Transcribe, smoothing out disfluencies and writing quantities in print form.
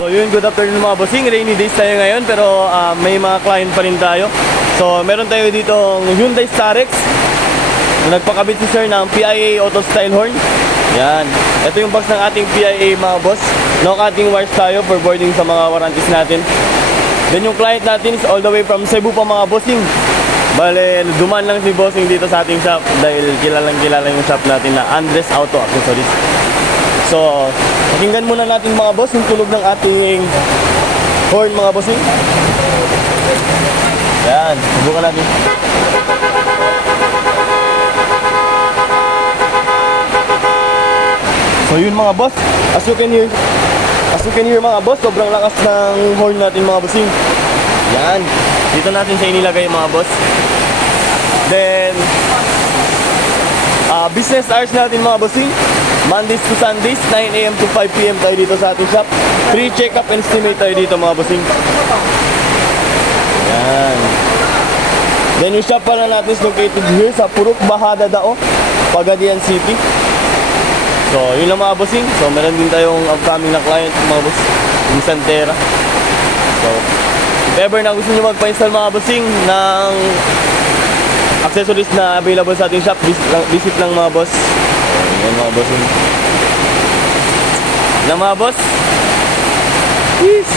So yun, good afternoon mga bossing. Rainy days tayo ngayon pero may mga client pa rin tayo. So meron tayo dito Hyundai Starex. Nagpakabit si sir ng PIA Auto Style Horn. Yan. Ito yung box ng ating PIA mga boss. No cutting wires tayo for boarding sa mga warranties natin. Then yung client natin is all the way from Cebu pa mga bossing. Bale, duman lang si bossing dito sa ating shop dahil kilalang kilala yung shop natin na Andres Auto Accessories. So, pakinggan muna natin mga boss yung tunog ng ating horn mga bossing. Yan, subukan natin. So yun mga boss, as you can hear mga boss, sobrang lakas ng horn natin mga bossing. Yan, dito natin siya inilagay mga boss. Then, business hours natin mga bossing, Mondays to Sundays, 9 AM to 5 PM tayo dito sa ating shop. Free check-up and estimate tayo dito mga bossing. Yan. Then yung shop pala natin is located here sa Purok Bahada Dao, Pagadian City. So yun lang mga bossing. So meron din tayong upcoming na client mga boss in Santera. So if ever na gusto nyo magpa-install mga bossing ng accessories na available sa ating shop, visit lang mga boss. Yan mga bossing. Yan mga boss. Peace.